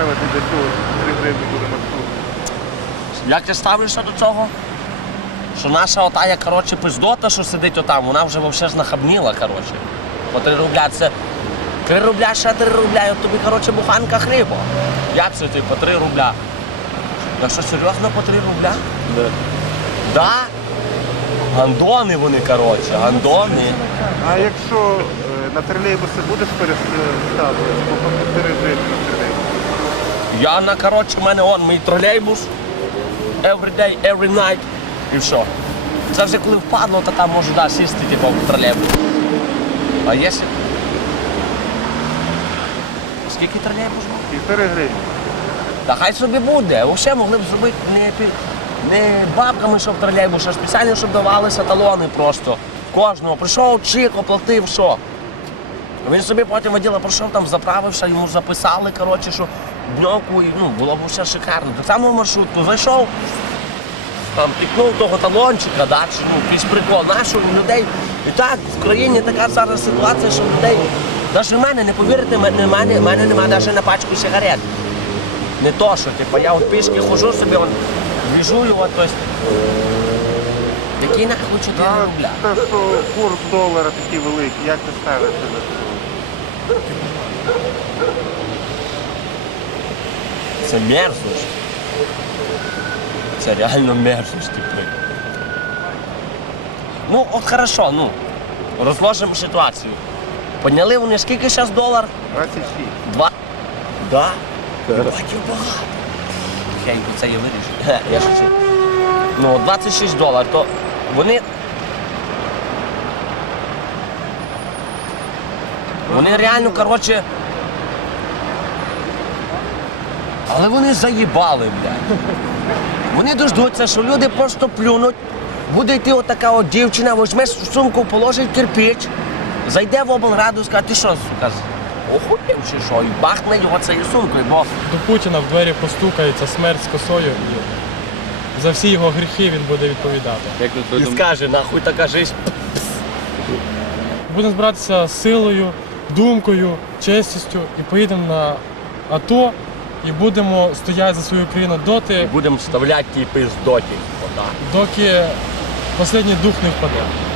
ставити до цього 3 гривні Як ти ставишся до цього? Що наша отая, коротше, пиздота, що сидить отам, вона вже взагалі знахабніла, коротше. По три рубля це. 3 рубля, ще три рубля, от тобі, коротше, буханка хліба. Як це ти типу, по три рубля? Якщо серйозно по три рубля? Да. Да? Гандони вони, коротше, гандони. А якщо е, на тролейбуси будеш переставити, е, то по 4 гривні на тролейбус? Я на коротше, в мене он мій тролейбус. Every day, every night. І все. Це вже коли впадло, то там можу да, сісти типу, в тролейбус. А якщо... Скільки тролейбус був? Півтори гривні. Та хай собі буде. Взагалі могли б зробити не не бабками, щоб тролейбус, а спеціально, щоб давалися талони просто. Кожного. Прийшов чик, оплатив, що. Він собі потім воділа пройшов, там заправився, йому записали, коротше, що дньоку, і ну, було б все шикарно. Так само маршрутку зайшов, там, пікнув того талончика, да, чи, ну, якийсь прикол. Нашу людей. І так, в країні така зараз ситуація, що людей. Навіть в мене, не повірите, в мене, в мене, в мене немає навіть на пачку сигарет. Не то, що типу, я от пішки хожу собі, он, віжую, от, ось. Який нахуй 4 А рубля. Те, що курс долара такий великий, як ти ставишся до це мерзость. Це реально мерзость, типу. Ну, от хорошо, ну. Розложимо ситуацію. Подняли вони скільки зараз долар? 26. Два. Да? Батьків багато. Тихенько, це є вирішу. Я шучу. Ну, 26 долар, то вони. Вони реально, коротше. Але вони заїбали, блядь. Вони дождуться, що люди просто плюнуть. Буде йти отака от дівчина, возьмеш сумку, положить кирпіч, зайде в облраду, скаже, ти що, сука, охуєв чи що, і бахне його цією сумкою, бо До Путіна в двері постукається смерть з косою і за всі його гріхи він буде відповідати. Як на твою і скаже, нахуй така жизнь. Будемо збиратися силою, думкою, честістю і поїдемо на АТО і будемо стояти за свою країну доти, І будемо вставляти ті пиздоті. Отак. доки останній дух не впаде.